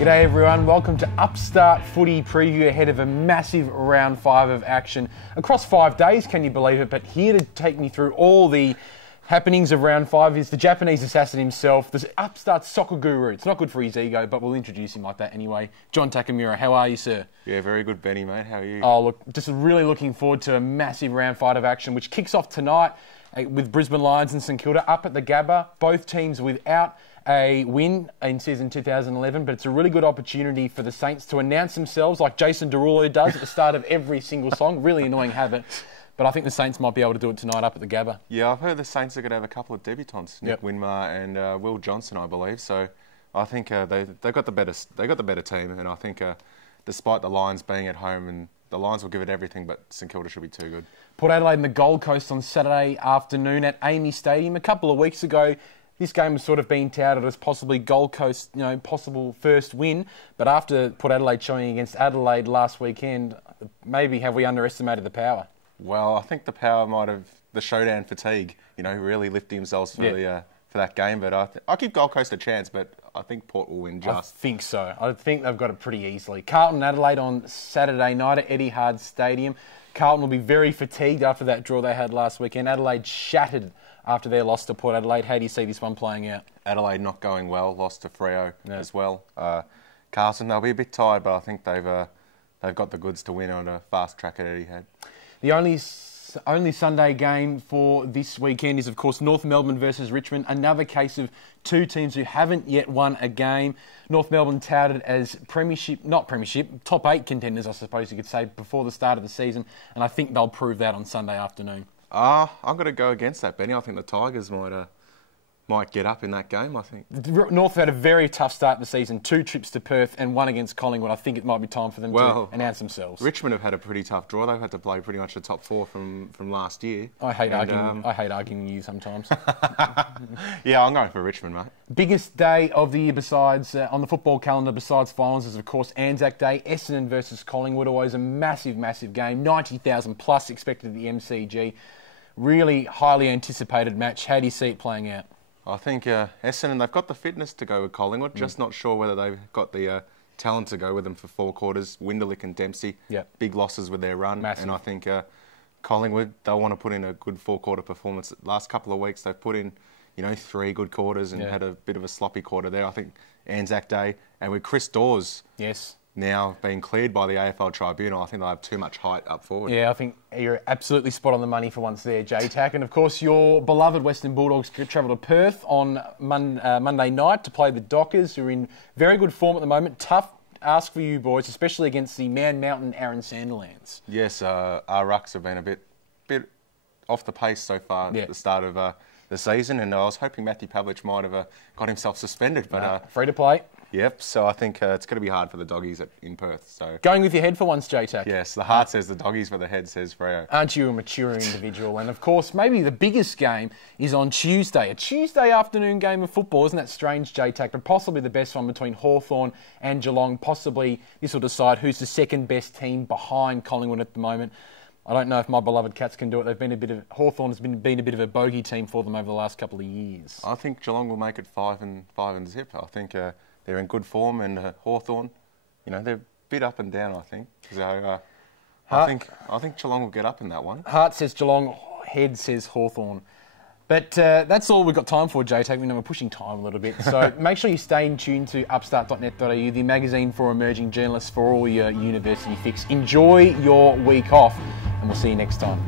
G'day everyone, welcome to Upstart Footy preview ahead of a massive round 5 of action across 5 days, can you believe it? But here to take me through all the happenings of round 5 is the Japanese assassin himself, the Upstart soccer guru. It's not good for his ego, but we'll introduce him like that anyway. John Takemura, how are you, sir? Yeah, very good, Benny, mate. How are you? Oh, look, just really looking forward to a massive round 5 of action, which kicks off tonight with Brisbane Lions and St Kilda up at the Gabba. Both teams without a win in season 2011, but it's a really good opportunity for the Saints to announce themselves like Jason Derulo does at the start of every single song. Really annoying habit, but I think the Saints might be able to do it tonight up at the Gabba. Yeah, I've heard the Saints are going to have a couple of debutants, Nick Winmar and Will Johnson, I believe. So I think they've got the better team, and I think despite the Lions being at home, and the Lions will give it everything, but St Kilda should be too good. Port Adelaide and the Gold Coast on Saturday afternoon at Amy Stadium. A couple of weeks ago, this game was sort of being touted as possibly Gold Coast, possible first win. But after Port Adelaide showing against Adelaide last weekend, maybe have we underestimated the power? Well, I think the power might have, the showdown fatigue, really lifting themselves for that game. But I'll give Gold Coast a chance, but I think Port will win just. I think so. I think they've got it pretty easily. Carlton Adelaide on Saturday night at Etihad Stadium. Carlton will be very fatigued after that draw they had last weekend. Adelaide shattered after their loss to Port Adelaide. How do you see this one playing out? Adelaide not going well, lost to Freo as well. Carlton, they'll be a bit tired, but I think they've got the goods to win on a fast track at Etihad. The only Sunday game for this weekend is, of course, North Melbourne versus Richmond. Another case of two teams who haven't yet won a game. North Melbourne touted as top 8 contenders, I suppose you could say, before the start of the season. And I think they'll prove that on Sunday afternoon. I'm going to go against that, Benny. I think the Tigers might get up in that game, I think. North had a very tough start to the season. 2 trips to Perth and 1 against Collingwood. I think it might be time for them to announce themselves. Richmond have had a pretty tough draw. They've had to play pretty much the top 4 from last year. I hate arguing with you sometimes. Yeah, I'm going for Richmond, mate. Biggest day of the year besides on the football calendar besides finals is, of course, ANZAC Day. Essendon versus Collingwood. Always a massive, massive game. 90,000 plus expected at the MCG. Really highly anticipated match. How do you see it playing out? I think Essendon, they've got the fitness to go with Collingwood, just not sure whether they've got the talent to go with them for 4 quarters. Winderlick and Dempsey, big losses with their run. Massive. And I think Collingwood, they'll want to put in a good 4-quarter performance. Last couple of weeks, they've put in, 3 good quarters and had a bit of a sloppy quarter there. I think Anzac Day, and with Chris Dawes now being cleared by the AFL Tribunal, I think they'll have too much height up forward. Yeah, I think you're absolutely spot on the money for once there, J-Tac. And of course, your beloved Western Bulldogs travel to Perth on Monday night to play the Dockers, who are in very good form at the moment. Tough ask for you boys, especially against the Man Mountain Aaron Sanderlands. Yes, our rucks have been a bit off the pace so far at the start of the season, and I was hoping Matthew Pavlich might have got himself suspended, but free to play. Yep, so I think it's going to be hard for the Doggies in Perth. So going with your head for once, J-Tac. Yes, the heart says the Doggies, but the head says Freo. Aren't you a mature individual? And of course, maybe the biggest game is on Tuesday. A Tuesday afternoon game of football. Isn't that strange, J-Tac? But possibly the best one between Hawthorn and Geelong. Possibly this will decide who's the second best team behind Collingwood at the moment. I don't know if my beloved Cats can do it. Hawthorn has been a bit of a bogey team for them over the last couple of years. I think Geelong will make it 5 and zip. I think they're in good form, and Hawthorn, they're a bit up and down, I think. So I think Geelong will get up in that one. Heart says Geelong, head says Hawthorn. But that's all we've got time for, J-Tac. We know we're pushing time a little bit. So make sure you stay in tune to upstart.net.au, the magazine for emerging journalists, for all your university fix. Enjoy your week off, and we'll see you next time.